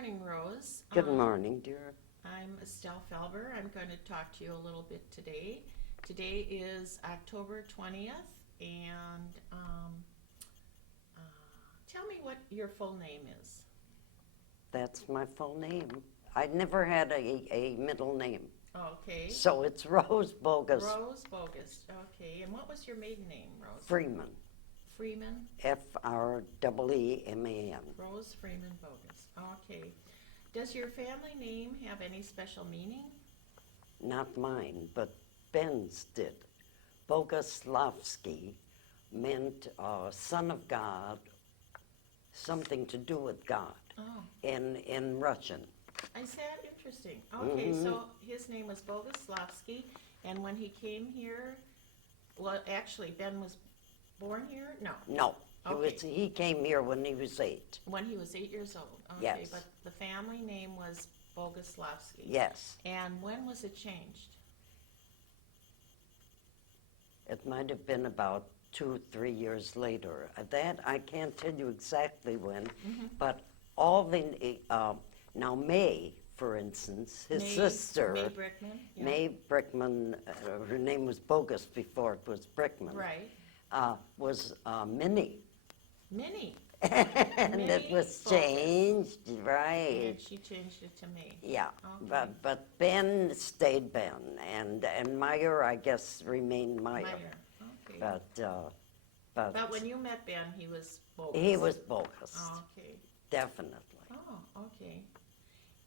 morning, Rose. Good morning, dear. I'm Estelle Felber. I'm going to talk to you a little bit today. Today is October 20th, and tell me what your full name is. That's my full name. I never had a middle name. Okay. So it's Rose Bogost Rose Bogost. Okay. And what was your maiden name, Rose? Freeman. Freeman? Freeman. Rose Freeman Bogost. Okay. Does your family name have any special meaning? Not mine, but Ben's did. Bogoslavsky meant son of God, something to do with God in Russian. Is that interesting? Okay, so his name was Bogoslavsky, and when he came here, well, actually, Ben was born here? No. No, Okay. he came here when he was 8. When he was 8 years old. Okay, Yes. but the family name was Bogoslavsky. Yes. And when was it changed? It might have been about 2, 3 years later. That I can't tell you exactly when, but all the now May, for instance, his sister May Brickman? Yeah. May Brickman, her name was Bogost before it was Brickman. Right. Was Minnie, Minnie. and Minnie it was Bogost. changed, right? And she changed it to May. Yeah, Okay. but Ben stayed Ben, and Meyer, I guess, remained Meyer. Meyer. Okay. But when you met Ben, he was Bogost. he was Bogost, Okay. definitely. Oh, okay.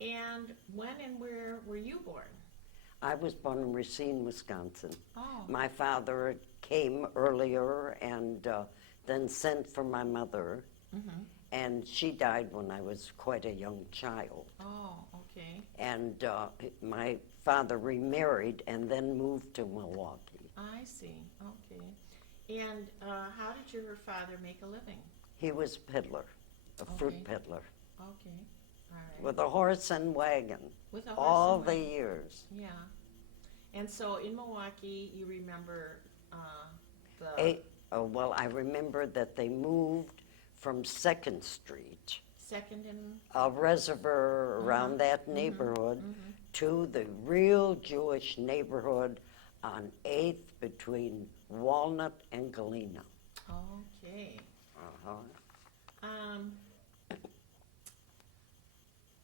And when and where were you born? I was born in Racine, Wisconsin. Oh. My father came earlier and then sent for my mother, and she died when I was quite a young child. Oh, okay. And my father remarried and then moved to Milwaukee. I see. Okay. And how did your father make a living? He was a peddler, a fruit Okay. peddler, Okay. All right. with a horse and wagon With a horse all and the wagon. years. Yeah. And so in Milwaukee, you remember the Well, I remember that they moved from 2nd Street, second and a reservoir around that neighborhood, to the real Jewish neighborhood on 8th between Walnut and Galena. okay. Uh-huh.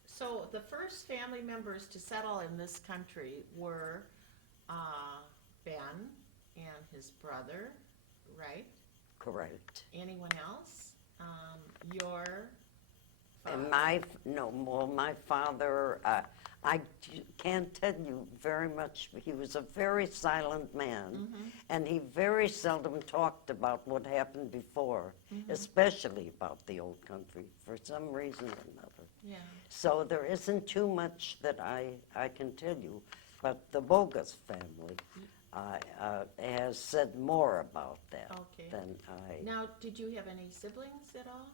So the first family members to settle in this country were Ben and his brother, right? Correct. Anyone else? Your father? And my father, I can't tell you very much. He was a very silent man, and he very seldom talked about what happened before, especially about the old country, for some reason or another. Yeah. So there isn't too much that I can tell you, but the Bogost family has said more about that Okay. than I. Now, did you have any siblings at all?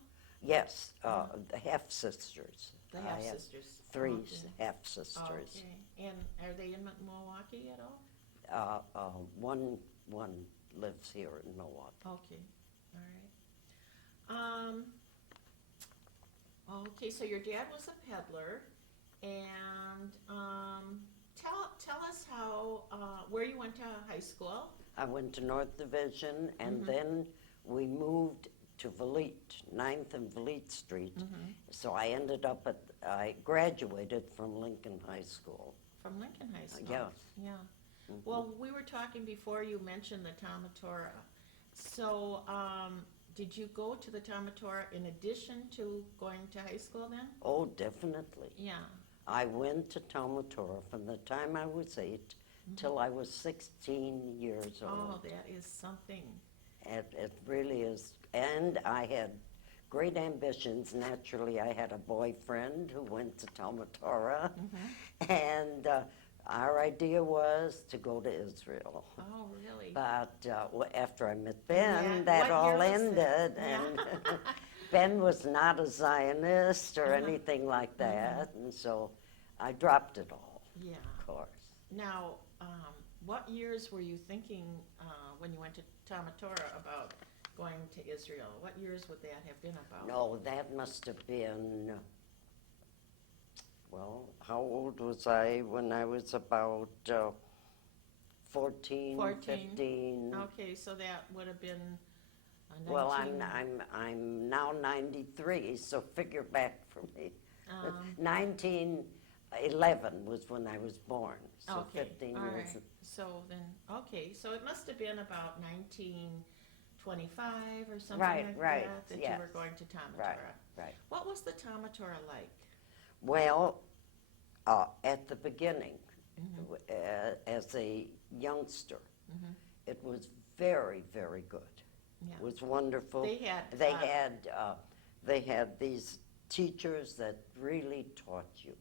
Yes, the half-sisters. The I have half-sisters. 3 Okay. half-sisters. Okay. And are they in Milwaukee at all? One lives here in Milwaukee. Okay. All right. Okay, so your dad was a peddler, and tell us how where you went to high school. I went to North Division, and then we moved to Valete, 9th and Valete Street. So I graduated from Lincoln High School. From Lincoln High School. Yes. Yeah. Well, we were talking before you mentioned the Talmud Torah. So, did you go to the Talmud Torah in addition to going to high school then? Oh, definitely. Yeah. I went to Talmud Torah from the time I was 8 till I was 16 years old. Oh, that is something. It really is. And I had great ambitions. Naturally, I had a boyfriend who went to Talmud Torah. And our idea was to go to Israel. Oh, really? But after I met Ben, Yeah. that What all year was ended. that? And Ben was not a Zionist or anything like that. And so I dropped it all, Yeah. of course. Now, what years were you thinking when you went to Talmud Torah about going to Israel? What years would that have been about? No, that must have been Well, how old was I when I was about 14, 14. 15? Okay, so that would have been 19. Well, I'm now 93, so figure back for me. Um, 1911 was when I was born, so Okay, 15 all years. right. So then, okay, so it must have been about 1925 or something Right, like right, that you yes. were going to Tomatora. Right, right. What was the Tomatora like? Well, at the beginning, Mm-hmm. as a youngster, Mm-hmm. it was very, very good. Yeah. It was wonderful. They had, They had these teachers that really taught you.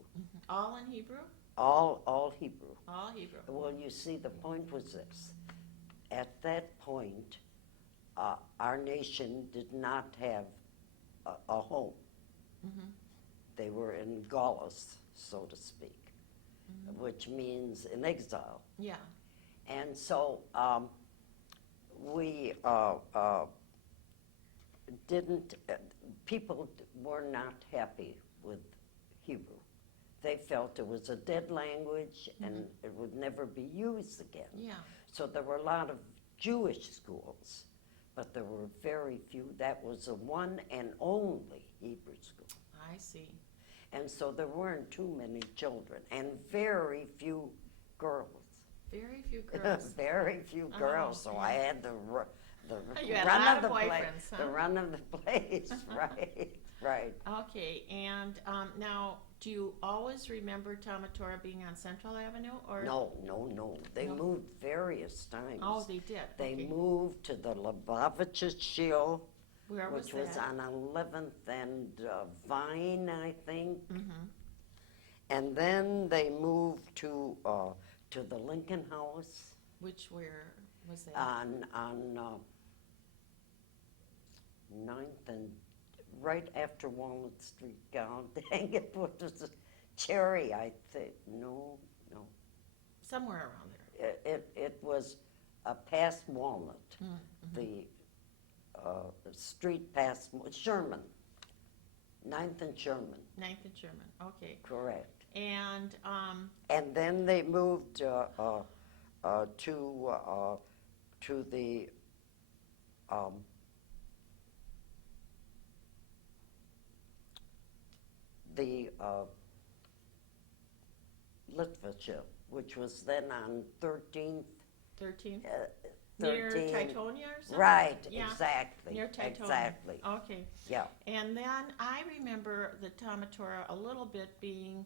all in Hebrew? All Hebrew. All Hebrew. Well, you see, the point was this. At that point, our nation did not have a home. Mm-hmm. They were in Gaulis, so to speak, which means in exile. Yeah. And so we didn't, people were not happy with Hebrew. They felt it was a dead language and it would never be used again. Yeah. So there were a lot of Jewish schools, but there were very few. That was the one and only Hebrew school. I see. And so there weren't too many children and very few girls. Very few girls. Very few girls, so I yeah. had the You had a run lot of of the place. boyfriends, huh? The run of the place, right, right. Okay, and now, do you always remember Tomatora being on Central Avenue, or? No. They No? moved various times. Oh, they did. They Okay. moved to the Lubavitcher Shield, Where was which was that? on 11th and Vine, I think. Mm-hmm. And then they moved to the Lincoln House Where was that? on 9th and right after Walnut Street. God dang it, what was it? Cherry, I think. No. Somewhere around there. It was past Walnut, Mm-hmm. the street past Sherman, 9th and Sherman, 9th and Sherman. Okay. correct. And And then they moved to the Literature, which was then on 13th. 13th? uh, Near 13 Titonia or something? Right, Yeah, exactly. near Titonia. Exactly. Okay. Yeah. And then I remember the Tomatora a little bit being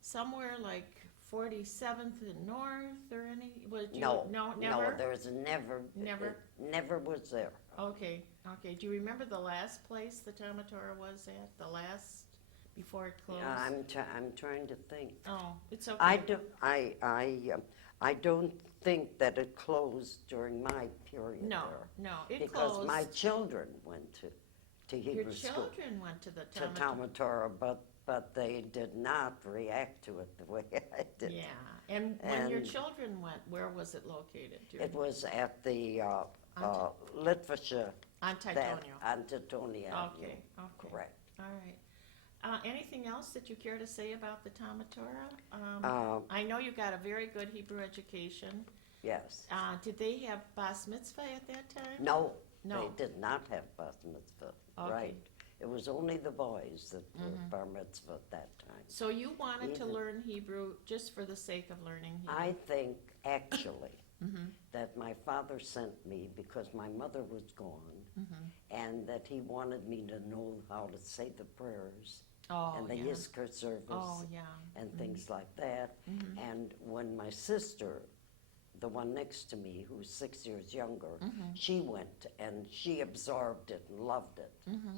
somewhere like 47th and North or any, No, never? there was never. Never? It never was there. Okay. Do you remember the last place the Tomatora was at? The last, before it closed? I'm trying to think. Oh, it's okay. I don't think that it closed during my period No, there. it Because closed. my children went to Your Hebrew school, children went to the to Tomatora, but they did not react to it the way I did. Yeah, and when your And- children went, where was it located? Do you It was at the On Literature, On Titonia. on Titonia Avenue. Okay. Correct. All right. Anything else that you care to say about the Tomatora? I know you got a very good Hebrew education. Yes. Did they have Bas Mitzvah at that time? No, No. they did not have bar mitzvah. Okay. Right. It was only the boys that were bar mitzvah at that time. So you wanted to Even- learn Hebrew just for the sake of learning Hebrew? I think, actually, Mm-hmm. that my father sent me because my mother was gone, and that he wanted me to know how to say the prayers Oh, and the yeah. Yizkor service Oh, yeah. and things like that. And when my sister, the one next to me, who's 6 years younger, she went and she absorbed it and loved it.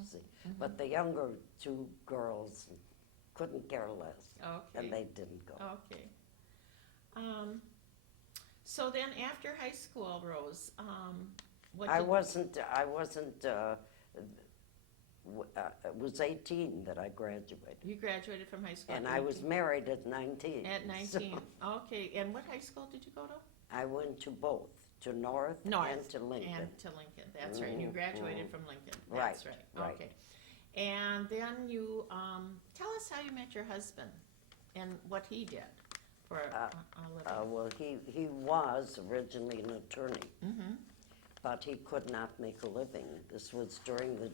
See? But the younger two girls couldn't care less, Okay. and they didn't go. Okay. So then after high school, Rose, what I did, wasn't, was 18 that I graduated. you graduated from high school? And at I was 18? married at 19. At so 19, okay, and what high school did you go to? I went to both, to North and to Lincoln. And to Lincoln, that's right, and you graduated from Lincoln, Right, that's right, right. okay. And then you, tell us how you met your husband. and what he did for a living. Well, he was originally an attorney, Mm-hmm. but he could not make a living. This was during the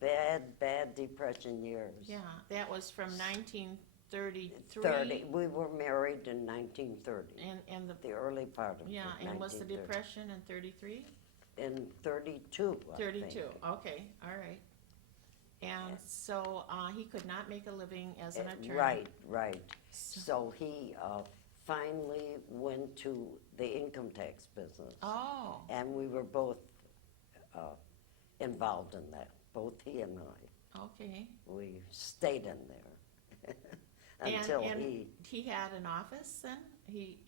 bad Depression years. Yeah, that was from 1933. 30. We were married in 1930, And the early part of yeah, the and was the 1930. Depression in 33? In 32, I 32, think. okay, all right. And so he could not make a living as an attorney. Right. So- So he finally went to the income tax business. Oh, And we were both involved in that, both he and I. okay. We stayed in there until and he, he had an office then?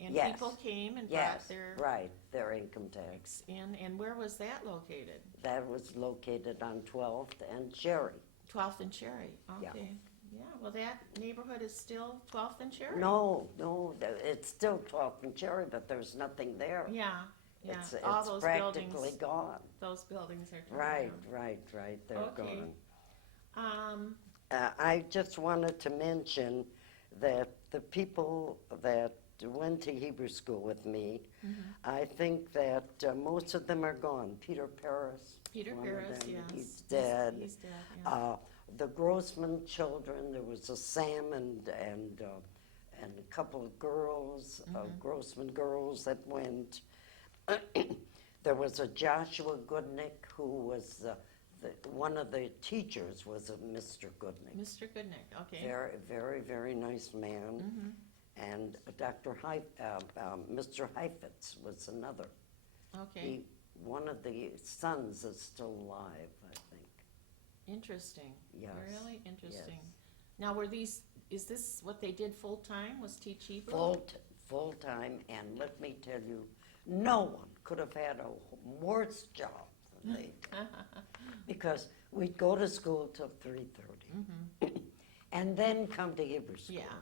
And Yes. people came and yes, brought their right, their income tax. in, and where was that located? That was located on 12th and Cherry. 12th and Cherry, Yeah. okay. Yeah, well, that neighborhood is still 12th and Cherry? No, it's still 12th and Cherry, but there's nothing there. Yeah, yeah, It's all those practically buildings, gone. those buildings are torn Right, down. they're Okay. gone. I just wanted to mention that the people that went to Hebrew school with me, I think that most of them are gone. Peter Paris. Peter one of Paris, them, yes. He's dead. He's dead, yeah. The Grossman children, there was a Sam and a couple of girls, Grossman girls that went. There was a Joshua Goodnick who was one of the teachers was a Mr. Goodnick. Mr. Goodnick, okay. Very nice man. And Dr. Mr. Heifetz was another. Okay, One of the sons is still alive, I think. interesting. Yes, Really interesting. yes. Now, is this what they did full-time, was teach Hebrew? Full time, and let me tell you, no one could have had a worse job than they did. Because we'd go to school till 3:30, and then come to Hebrew school. Yeah.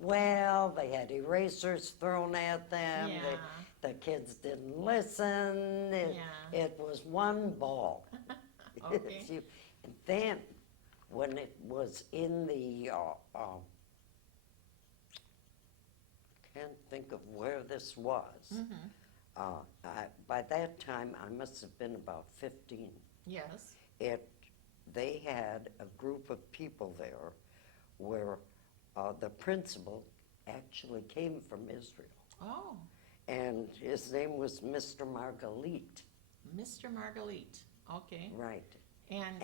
Well, they had erasers thrown at them. Yeah. The kids didn't listen. Yeah. It was one ball. Okay. And then, when it was in the, can't think of where this was. By that time, I must have been about 15. Yes, They had a group of people there where the principal actually came from Israel. oh, And his name was Mr. Margalit. Mr. Margalit, okay. Right. And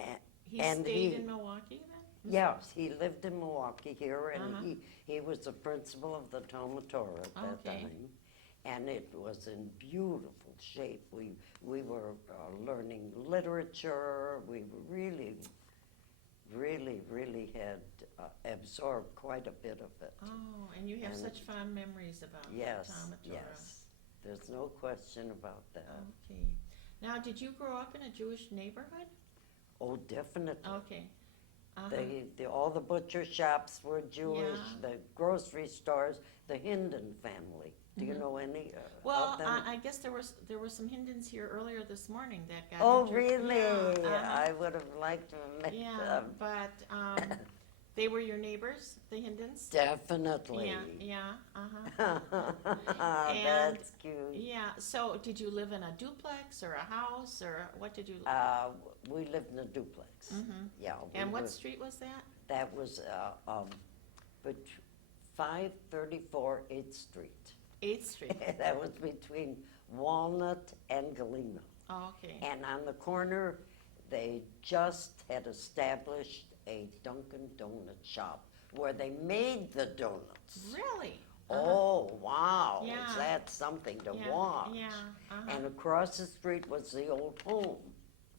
he and stayed he- in Milwaukee then? Yes, he lived in Milwaukee here, and Uh-huh. he was the principal of the Talmud Torah at that Okay. time. And it was in beautiful shape. We were learning literature. We really had absorbed quite a bit of it. Oh, and you have And- such fond memories about Yes, Talmud Torah. yes. There's no question about that. Okay. Now, did you grow up in a Jewish neighborhood? Oh, definitely. Okay. Uh-huh. All the butcher shops were Jewish, Yeah. the grocery stores, the Hinden family. Do you know any Well, of them? I guess there were some Hindens here earlier this morning that got Oh, injured. really? Yeah, uh-huh. I would have liked to have met Yeah, them. but they were your neighbors, the Hindens? Definitely. Yeah, uh-huh. That's cute. Yeah, so did you live in a duplex or a house, or what did you? We lived in a duplex. Yeah. we And what were- street was that? That was 534 8th Street. 8th Street. That was between Walnut and Galena. Oh, okay. And on the corner, they just had established a Dunkin' Donut shop where they made the donuts. Really? Oh, wow. Yeah. Is that something to Yeah, watch? yeah, uh-huh. And across the street was the old home,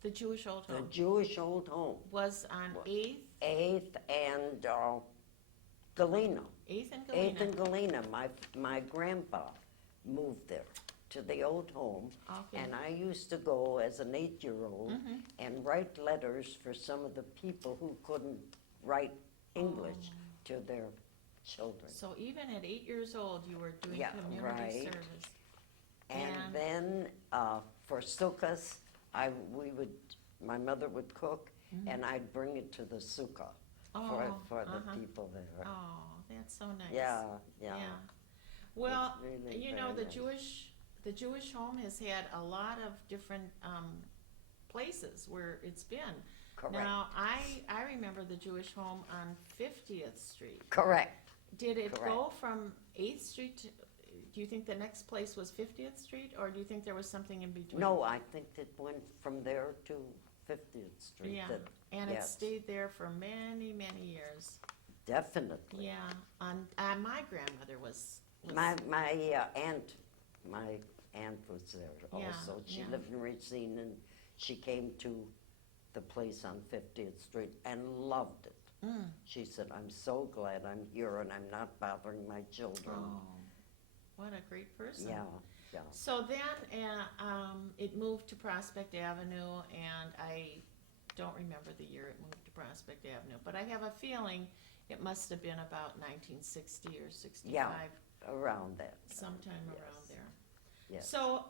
The Jewish old the home Jewish old home. was on 8th 8th and Galena. 8th and 8th Galena. and Galena. My grandpa moved there to the old home. Okay. And I used to go as an 8-year-old Mm-hmm. and write letters for some of the people who couldn't write English to their children. So even at 8 years old, you were doing Yeah, community right. service. And then for sukkahs, my mother would cook, and I'd bring it to the sukkah Mm-hmm. Oh, for the uh-huh. people there. Oh, that's so nice. Yeah, yeah. Well, It's really you know, very the Jewish home has had a lot of different places where it's been. Correct. Now, I remember the Jewish home on 50th Street. Correct. Did it Correct. go from 8th Street to, do you think the next place was 50th Street, or do you think there was something in between? No, I think it went from there to 50th Street. Yeah, That- and it yes, stayed there for many, many years. definitely. Yeah, my grandmother was My aunt was there Yeah, also. She yeah. lived in Racine, and she came to the place on 50th Street and loved it. Mm. She said, "I'm so glad I'm here and I'm not bothering my children." Oh, what a great person. Yeah, yeah. So then it moved to Prospect Avenue, and I don't remember the year it moved to Prospect Avenue, but I have a feeling it must have been about 1960 or 65, Around that. sometime Yes. around there. Yes. So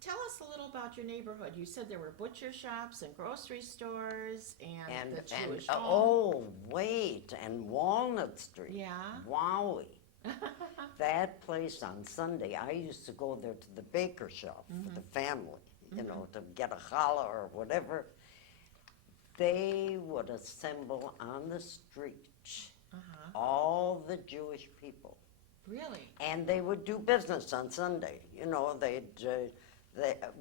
tell us a little about your neighborhood. You said there were butcher shops and grocery stores and the Jewish home. oh, wait, and Walnut Street. Yeah. Wowie. That place on Sunday, I used to go there to the baker shop for the family, you know, to get a challah or whatever. They would assemble on the street, Uh-huh. all the Jewish people, Really? and they would do business on Sunday. You know,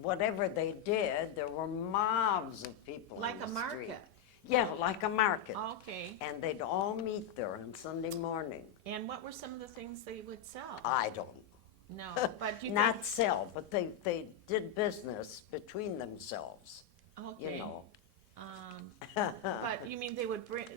whatever they did, there were mobs of people Like on a the market? street. Yeah, like a market. Okay. And they'd all meet there on Sunday morning. And what were some of the things they would sell? I don't No, but you not think, sell, but they did business between themselves, okay. you know. But you mean they would bring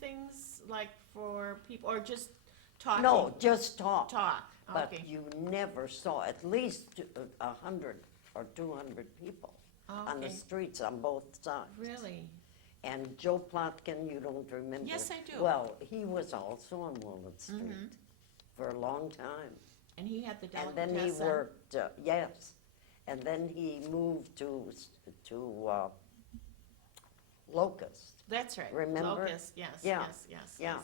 things like for people, or just talking? No, just talk. Talk, But okay. you never saw at least 100 or 200 people on the Okay. streets on both sides. Really? And Joe Plotkin, you don't remember? Yes, I do. Well, he was also on Walnut Street for a long time. And he had the And delicatessen? then he worked, yes, and then he moved to Locust. That's right. Remember? Locust, yes, Yeah, yes, yeah.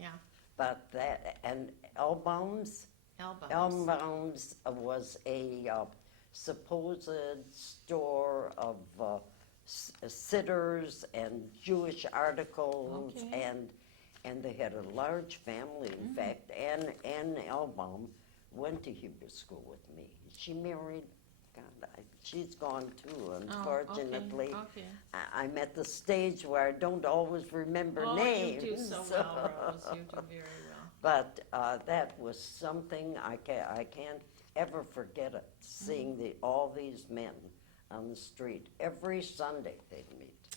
yeah. But that, and Elbaum's was a supposed store of sitters and Jewish articles, Okay. and they had a large family, in fact. Ann Elbaum went to Hebrew school with me. She married, God, she's gone too, unfortunately. Oh, okay. I'm at the stage where I don't always remember names. You do so well, Rose. You do very well. But that was something I can't ever forget it, seeing all these men on the street. Every Sunday they'd meet.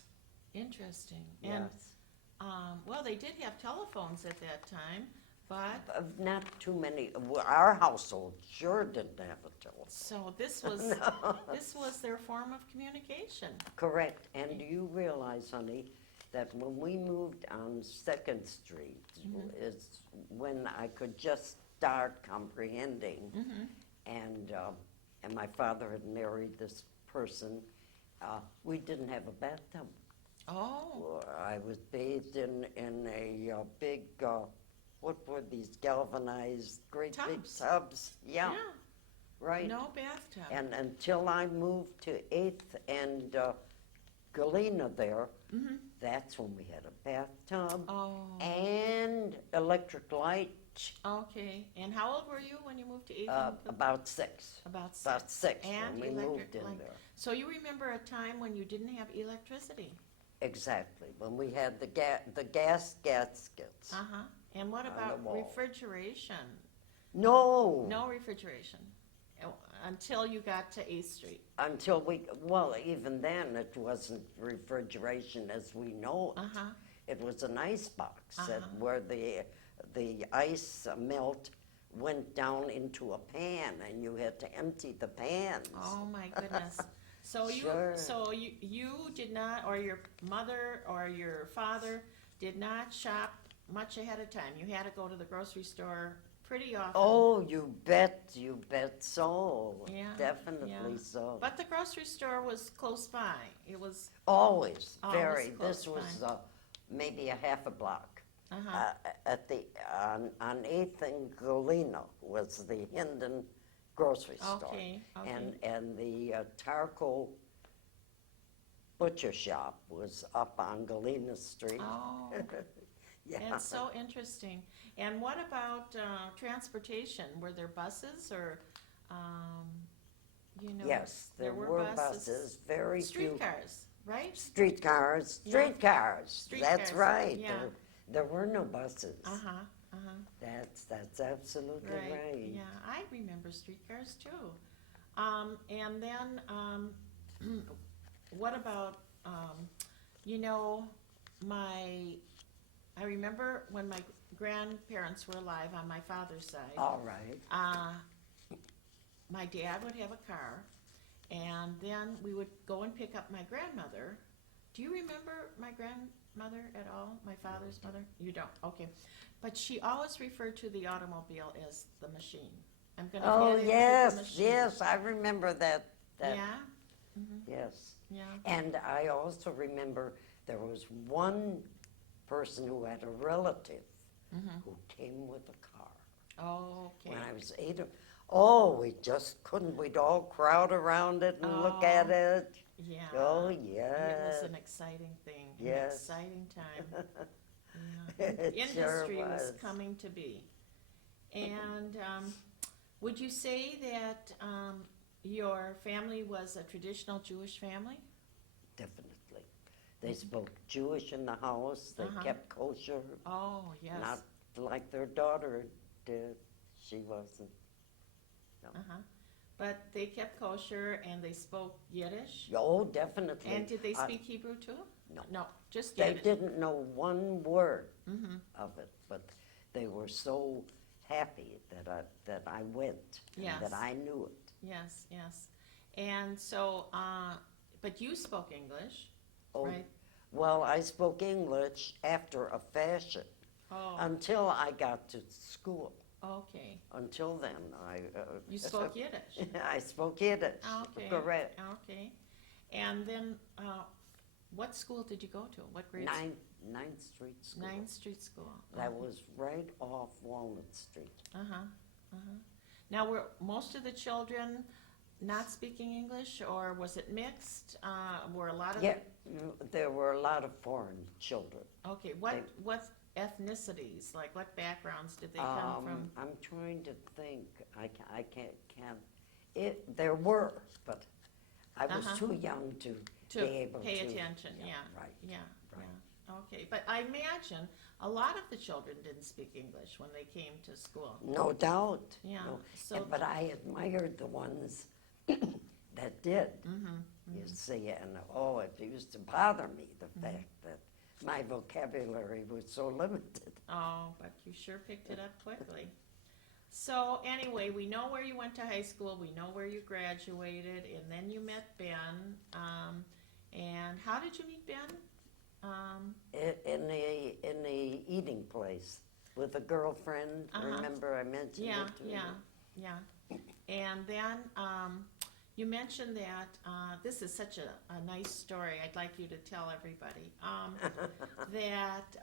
Interesting. And, Yes. well, they did have telephones at that time, but, Not too many. Our household sure didn't have a telephone. so this was their form of communication. Correct. And do you realize, honey, that when we moved on 2nd Street is when I could just start comprehending. And my father had married this person. We didn't have a bathtub. Oh, I was bathed in a big, what were these galvanized, great big Tubs. tubs? Yeah, yeah, right. no bathtub. And until I moved to 8th and Galena there, that's when we had a bathtub Oh, and electric light. okay. And how old were you when you moved to Avon? About 6. About six. About 6 And when we electric moved in light. there. So you remember a time when you didn't have electricity? Exactly, when we had the gas gaskets. Uh-huh. And what On the about wall. refrigeration? No. No refrigeration until you got to 8th Street. Until well, even then, it wasn't refrigeration as we know it. Uh-huh. It was an ice box Uh-huh. where the ice melt went down into a pan, and you had to empty the pans. Oh, my goodness. So Sure. you did not, or your mother or your father did not shop much ahead of time. You had to go to the grocery store pretty often. Oh, you bet so. Yeah, Definitely yeah. so. But the grocery store was close by. It was Always, Always very. close This was maybe a half a block. at the on 8th and Galena was the Hinden grocery store. Okay, okay. And the Tarco butcher shop was up on Galena Street. Oh, Yeah. that's so interesting. And what about transportation? Were there buses or, you know? Yes, there were buses, very few. Streetcars, right? Streetcars, Yeah. streetcars, that's Streetcars, right. yeah. There were no buses. Uh-huh, uh-huh. That's absolutely right. Yeah, I remember streetcars too. And then, what about, you know, I remember when my grandparents were alive on my father's side. All right. My dad would have a car, and then we would go and pick up my grandmother. Do you remember my grandmother at all? My father's mother? You don't? Okay. But she always referred to the automobile as the machine. I'm gonna Oh, get into the yes, machine. yes, I remember that. Yeah? Yes. Yeah. And I also remember there was one person who had a relative who came with a car. Oh, okay. When I was 8, we just couldn't. We'd all crowd around it and look at it. Yeah. Oh, It yes. was an exciting thing. Yes. An exciting time. It sure Industry was was. coming to be. And would you say that your family was a traditional Jewish family? Definitely. They spoke Jewish in the house. They kept kosher. Oh, yes. Not like their daughter did. She wasn't. No. But they kept kosher and they spoke Yiddish? Oh, definitely. And did they speak Hebrew too? No. No, just They Yiddish. didn't know one word of it, but they were so happy that I went Yes. and that I knew it. Yes, yes. And so, but you spoke English, Oh, right? well, I spoke English after a fashion Oh, until I got to school. okay. Until then, You spoke Yiddish? I spoke Yiddish. Okay. Correct. Okay. And then, what school did you go to? What grade? Ninth Street School. 9th Street School. That Okay. was right off Walnut Street. Now, were most of the children not speaking English, or was it mixed? Were a lot of Yeah, there were a lot of foreign children. Okay, what ethnicities, like what backgrounds did they come from? I'm trying to think. I can't. There were, but I was too young to To be able pay to attention, yeah. Right. Yeah, Right. yeah. Okay, but I imagine a lot of the children didn't speak English when they came to school. No doubt. Yeah, No. so- But I admired the ones that did. You see, and it used to bother me the fact that my vocabulary was so limited. Oh, but you sure picked it up quickly. So anyway, we know where you went to high school, we know where you graduated, and then you met Ben. And how did you meet Ben? In the eating place with a girlfriend. Remember I mentioned Yeah, it to you? yeah. And then you mentioned that this is such a nice story. I'd like you to tell everybody that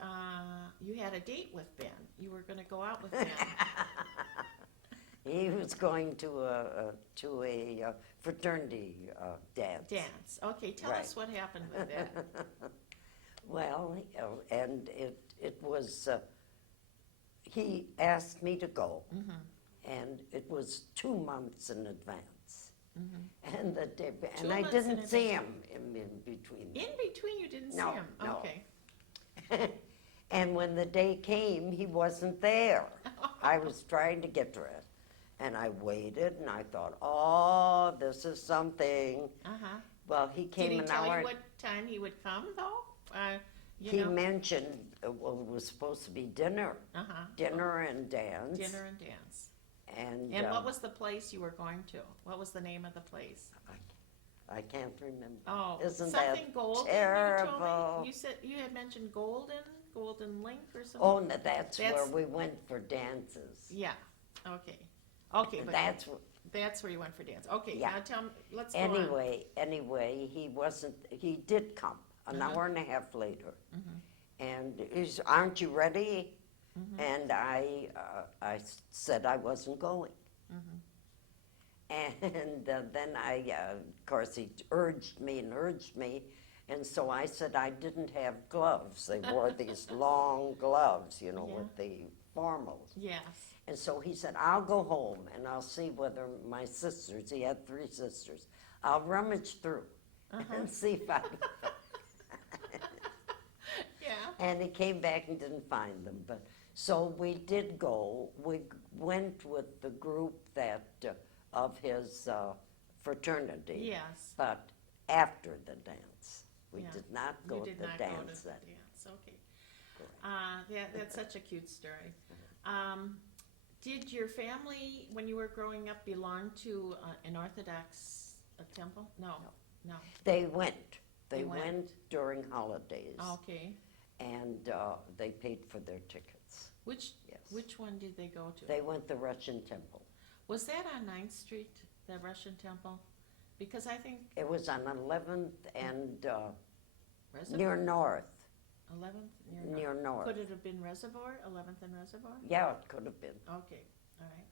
you had a date with Ben. You were going to go out with Ben. He was going to a fraternity dance. Dance. Okay, tell Right. us what happened with that. Well, and it was, he asked me to go, and it was 2 months in advance. And the day, 2 and I months in didn't see him in between. In between, you didn't see No, him? no. Okay. And when the day came, he wasn't there. I was trying to get dressed, and I waited, and I thought, oh, this is something. Well, he Did came he an tell hour. you what time he would come, though? He mentioned it was supposed to be dinner, dinner and dance. Dinner and dance. And what was the place you were going to? What was the name of the place? I can't remember. Oh, Isn't something that golden. terrible? You told me. You said you had mentioned Golden Link or something. Oh, no, that's where That's- we went for dances. Yeah. Okay. Okay, but That's that's where you went for dance. Okay. Yeah. Now tell me. Let's go on. anyway. He did come an hour and a half later, And he's, aren't you ready? Mhm. And I said I wasn't going. Mhm. And then of course, he urged me and urged me. And so I said I didn't have gloves. They wore these long gloves, you know, Yeah. with the formals. Yes. And so he said, I'll go home and I'll see whether my sisters, he had 3 sisters, I'll rummage through and see if I can. Yeah. And he came back and didn't find them. But so we did go. We went with the group that of his fraternity. Yes. But after the dance, we Yeah. did not go You to did the not go to dance. the dance. Okay. That's such a cute story. Did your family, when you were growing up, belong to an Orthodox temple? No. No. They went. They They went. went during holidays, Okay. and they paid for their tickets. Which Yes. which one did they go to? They went the Russian temple. Was that on 9th Street, the Russian temple? Because I think It was on 11th and Reservoir. near North. 11th Near North. Could it have been Reservoir? 11th and Reservoir? Yeah, it could have been. Okay, all right.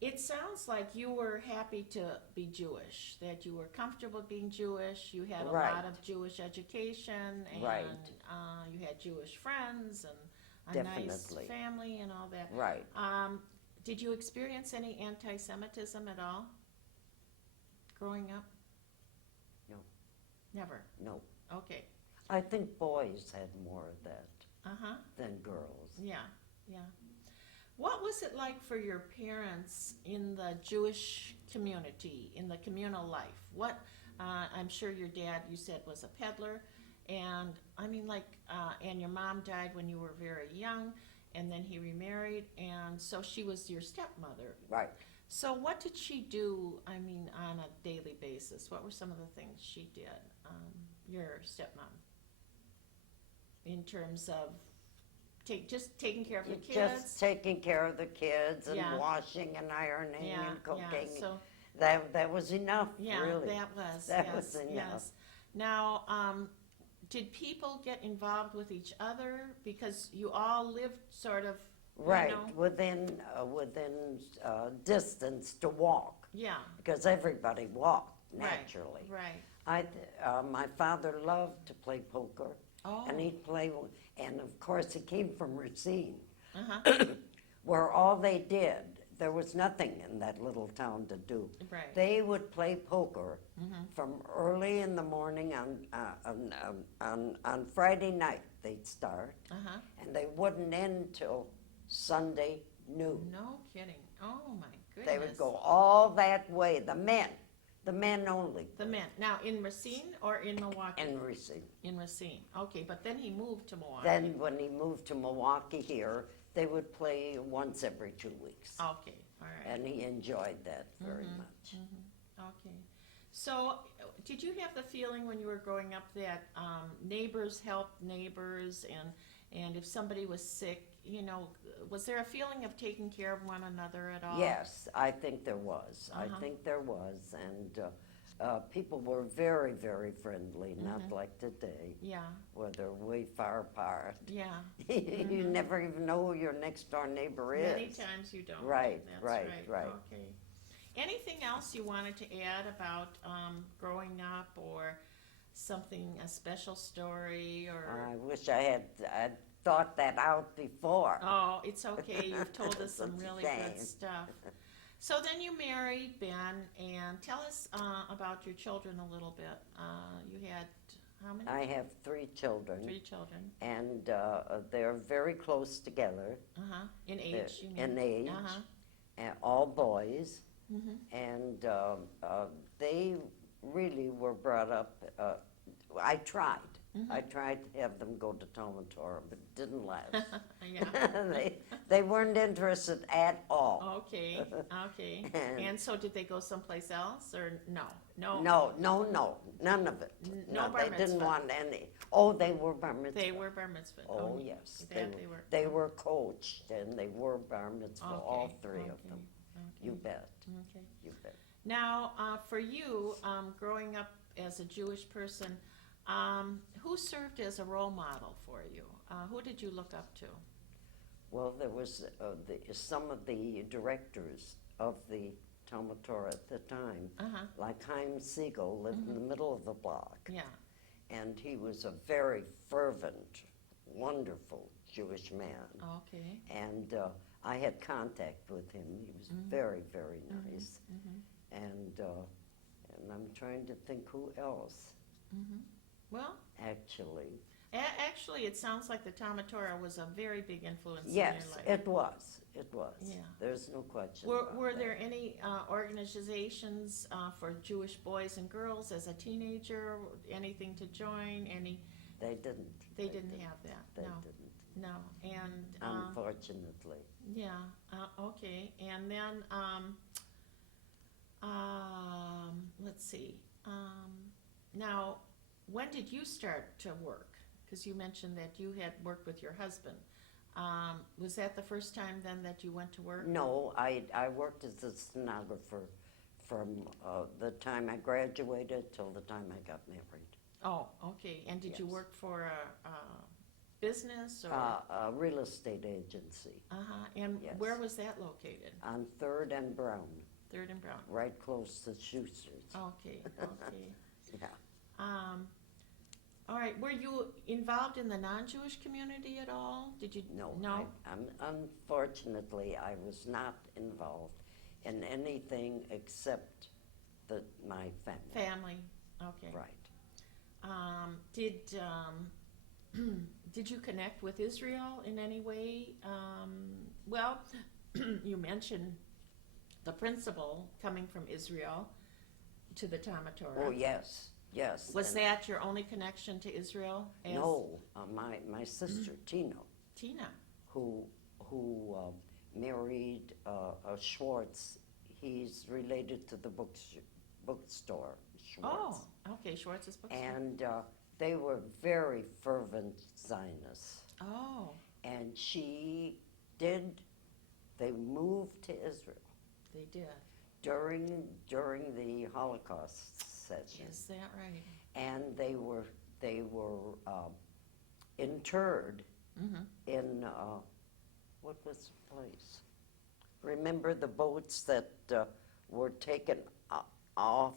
It sounds like you were happy to be Jewish, that you were comfortable being Jewish, you had a Right. lot of Jewish education, and Right. you had Jewish friends and a nice Definitely. family and all that. Right. Did you experience any anti-Semitism at all growing up? No. Never? No. Okay. I think boys had more of that Uh-huh. than girls. Yeah, yeah. What was it like for your parents in the Jewish community, in the communal life? What, I'm sure your dad, you said, was a peddler, and I mean, like, and your mom died when you were very young, and then he remarried, and so she was your stepmother. Right. So what did she do, I mean, on a daily basis? What were some of the things she did, your stepmom? In terms of just taking care of the kids? Just taking care of the kids and Yeah. washing and ironing Yeah, and cooking. yeah, so, That was enough, yeah, really. that was, That yes, was enough. yes. Now, did people get involved with each other? Because you all lived sort of, Right, you know, within distance to walk, yeah, because everybody walked right, naturally. right. My father loved to play poker, Oh, and he'd play, and of course he came from Racine, uh-huh, where all they did, there was nothing in that little town to do. right. They would play poker Mhm. from early in the morning on Friday night. They'd start, Uh-huh, and they wouldn't end till Sunday noon. no kidding. Oh, my goodness. They would go all that way. The men only. The men, now in Racine or in Milwaukee? In Racine. In Racine, okay, but then he moved to Milwaukee. Then when he moved to Milwaukee here, they would play once every 2 weeks. Okay, all right. And he enjoyed that very Mhm, much. Okay. So, did you have the feeling when you were growing up that neighbors helped neighbors, and if somebody was sick, you know, was there a feeling of taking care of one another at all? Yes, I think there was. I Uh-huh. think there was. And people were very, very friendly, not like today, Yeah, where they're way far apart. yeah. You never even know who your next door neighbor is. Many times you don't. Right, That's right, right. Okay. Anything else you wanted to add about growing up, or something, a special story, or? I wish I'd thought that out before. Oh, it's okay. You've told us some It's a really shame. good stuff. So then you married Ben, and tell us about your children a little bit. You had how many? I have 3 children, 3 children. and they're very close together In They're age, you mean? in age, and all boys, and they really were brought up. I tried. I tried to have them go to Talmud Torah, but it didn't last. Yeah. they weren't interested at all. Okay. Okay. And so did they go someplace else, or no? No. No, none of it. No bar they didn't mitzvah. want any. Oh, they were bar mitzvah. They were bar mitzvah. Oh, yes. That they were. They were coached, and they were bar mitzvah, all Okay, 3 of okay, them. okay. You bet. Okay. You bet. Now, for you, growing up as a Jewish person, Who served as a role model for you? Who did you look up to? Well, there was some of the directors of the Talmud Torah at the time, Uh-huh. like Chaim Siegel, lived in the middle of the block. Yeah. And he was a very fervent, wonderful Jewish man. Okay. And I had contact with him. He was very, very nice. And I'm trying to think who else, Well, actually. actually, it sounds like the Talmud Torah was a very big influence in Yes, your life. it was. It was. Yeah. There's no question Were, about were that. there any organizations for Jewish boys and girls as a teenager? Anything to join? Any? They didn't. They didn't have that. They No. didn't, No. And unfortunately. yeah. Okay. And then let's see. Now, when did you start to work? Because you mentioned that you had worked with your husband. Was that the first time then that you went to work? No, I worked as a stenographer from the time I graduated till the time I got married. Oh, okay. And did you Yes. work for a business or? A real estate agency Uh-huh. And Yes. where was that located? on 3rd and Brown, Third and Brown. right close to Schuster's. Okay, okay. Yeah. All right. Were you involved in the non-Jewish community at all? Did you? No, No. unfortunately, I was not involved in anything except my family. Family. Okay. Right. Did you connect with Israel in any way? Well, you mentioned the principal coming from Israel to the Talmud Torah. Oh, yes, yes. Was and- that your only connection to Israel? As No, my sister, Tino, Tina. who married Schwartz, he's related to the bookstore, Schwartz. Oh, okay. Schwartz's bookstore. And they were very fervent Zionists. Oh, And they moved to Israel they did. during the Holocaust session. Is that right? And they were interred in, what was the place? Remember the boats that were taken off,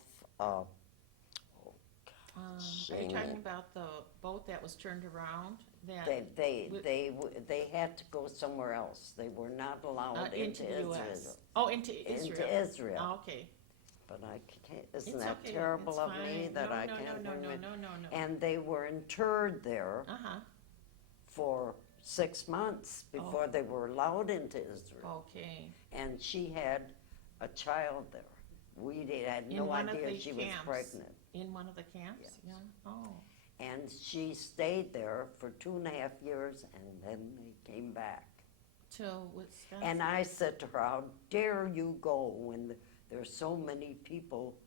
Are you Shame. talking about the boat that was turned around? That they had to go somewhere else. They were not allowed into the Israel. U.S. Oh, into Israel. Into Israel. Oh, okay. But I can't, isn't It's that okay. terrible It's of fine. me that No, I no, can't no, no, remember? no, no, no. And they were interred there Uh-huh. for 6 months before they were allowed into Israel. Okay. And she had a child there. We had In no one of idea the she camps. was pregnant. In one of the camps? Yes. Yeah. Oh. And she stayed there for 2.5 years, and then they came back. To Wisconsin. And I said to her, how dare you go when there's so many people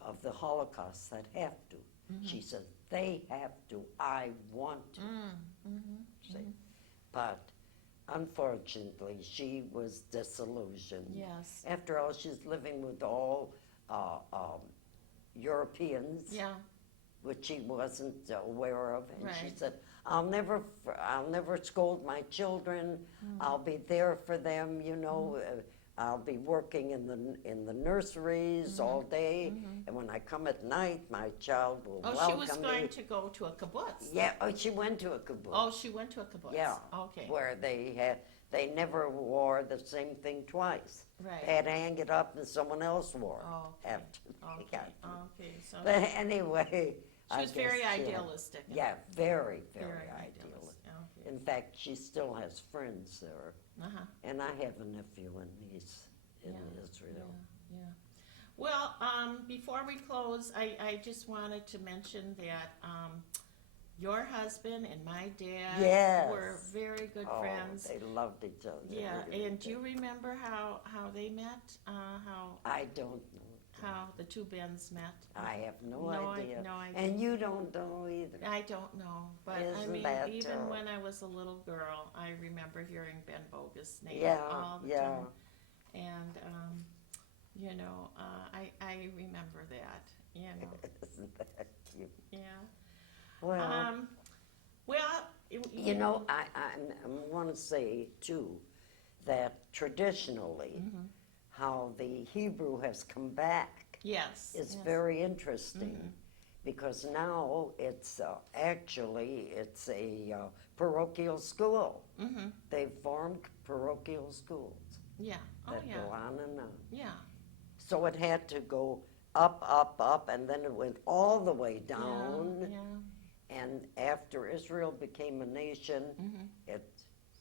of the Holocaust that have to? She said, they have to, I want to. See? But unfortunately, she was disillusioned. Yes. After all, she's living with all Europeans, Yeah. which she wasn't aware of, and she Right. said, I'll never scold my children. I'll be there for them, you know. I'll be working in the nurseries all day, and when I come at night, my child will Oh, welcome she was me. going to go to a kibbutz. Yeah, she went to a kibbutz. Oh, she went to a kibbutz. Yeah, Okay. where they never wore the same thing twice. Right. They had to hang it up, and someone else wore it Oh, okay. after they Okay. got through. Okay. So But anyway, she was very guess, idealistic. Yeah, very, Very very idealistic. idealistic. Okay. In fact, she still has friends there, Uh-huh. and I have a nephew and niece in Yeah, Israel. Yeah, yeah. Well, before we close, I just wanted to mention that your husband and my dad Yes. were very good Oh, friends. they loved each other. They Yeah, really and do you did. remember how they met? I don't know. How the two Bens met? I have no No idea. idea. And you don't know either. I don't know, but I Isn't mean, that even terrible? when I was a little girl, I remember hearing Ben Bogost's name Yeah, all the yeah. time. And, you know, I remember that, you know, Isn't that cute? yeah. Well, Well, you know, I want to say too that traditionally, how the Hebrew has come back yes. is yes. very interesting because now it's actually it's a parochial school. Mm-hmm. They've formed parochial schools Yeah. Oh, that yeah. go on and on. Yeah. So it had to go up, up, up, and then it went all the way down. Yeah. And after Israel became a nation, it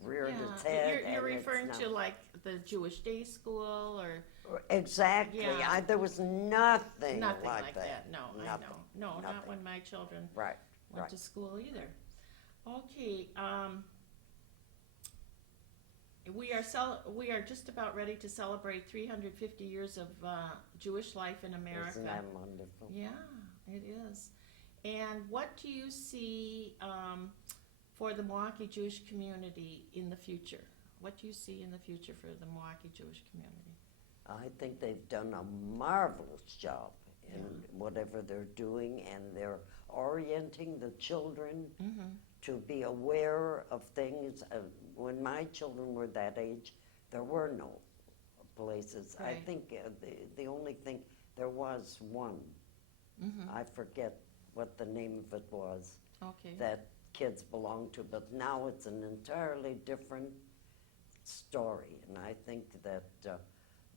reared its Yeah. head. You're and it's referring now- to like the Jewish day school or Exactly. Yeah. There was nothing, nothing like that. No, Nothing. I know. No, not Nothing. when my children Right. went Right. to school either. Okay. We are just about ready to celebrate 350 years of Jewish life in America. Isn't that wonderful? Yeah, it is. And what do you see for the Milwaukee Jewish community in the future? What do you see in the future for the Milwaukee Jewish community? I think they've done a marvelous job in Yeah. whatever they're doing, and they're orienting the children Mm-hmm. to be aware of things. When my children were that age, there were no places. I Right. think the only thing, there was one, Mm-hmm. I forget what the name of it was, Okay. that kids belonged to, but now it's an entirely different story. And I think that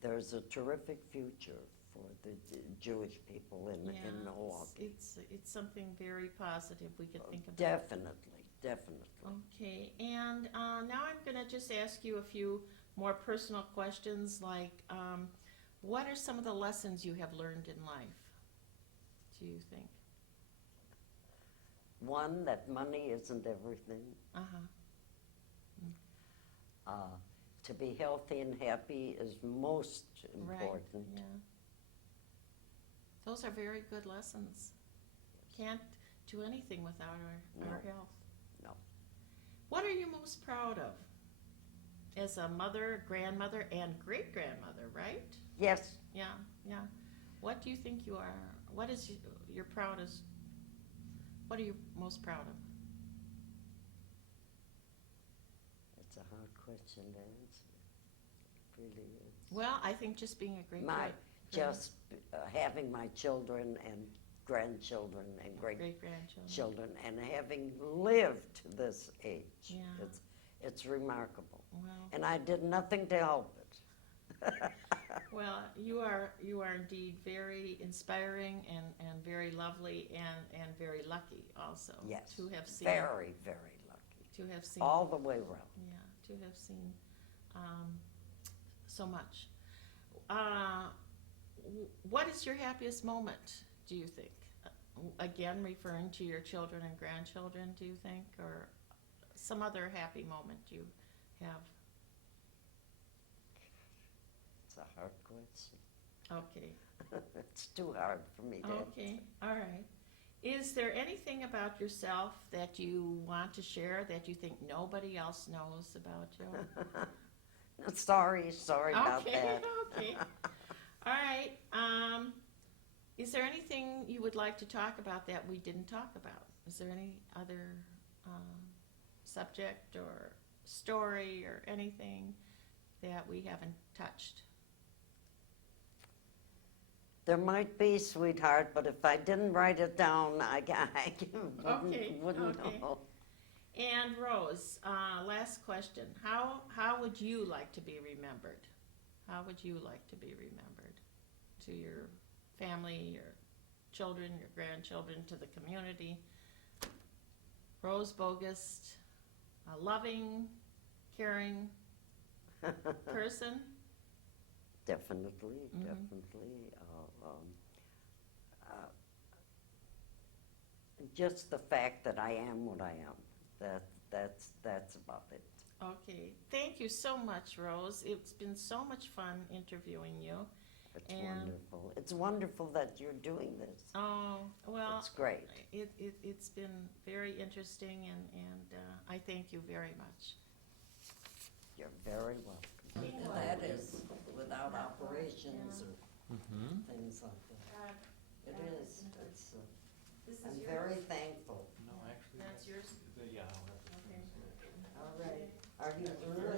there's a terrific future for the Jewish people in Milwaukee. It's something very positive we could think about. Definitely, definitely. Okay, and now I'm going to just ask you a few more personal questions, like what are some of the lessons you have learned in life, do you think? One, that money isn't everything. Uh-huh. To be healthy and happy is most important. Right, yeah. Those are very good lessons. Can't do anything without our No. health. No. What are you most proud of as a mother, grandmother, and great-grandmother, right? Yes, Yeah, yeah. What do you think you are, what is your proudest, what are you most proud of? it's a hard question to answer. It really is. Well, I think just being a great Just having my children and grandchildren and great-grandchildren. children and having lived to this age, Yeah. it's remarkable. Well, And I did nothing to help it. well, you are indeed very inspiring and very lovely and very lucky also. Yes, To have seen. very, very lucky. To have seen. All the way around. Yeah, to have seen so much. What is your happiest moment, do you think? Again, referring to your children and grandchildren, do you think? Or some other happy moment you have? It's a hard question. Okay, It's too hard for me to okay, all right. Is there anything about yourself that you want to share that you think nobody else knows about you? Sorry about Okay, that. okay. All right. Is there anything you would like to talk about that we didn't talk about? Is there any other subject or story or anything that we haven't touched? There might be, sweetheart, but if I didn't write it down, I wouldn't Okay. know. And Rose, last question. How would you like to be remembered? How would you like to be remembered? To your family, your children, your grandchildren, to the community? Rose Bogost, a loving, caring person? Definitely, Mhm. definitely. Just the fact that I am what I am, that's about it. Okay. Thank you so much, Rose. It's been so much fun interviewing you. It's And- wonderful. It's wonderful that you're doing this. Oh, well, It's great. it's been very interesting, and I thank you very much. You're very welcome. And that is without operations or things like that. It is. It's, This is I'm yours. very thankful. No, yours? Yeah, I'll have to. Okay. All right. Are you early?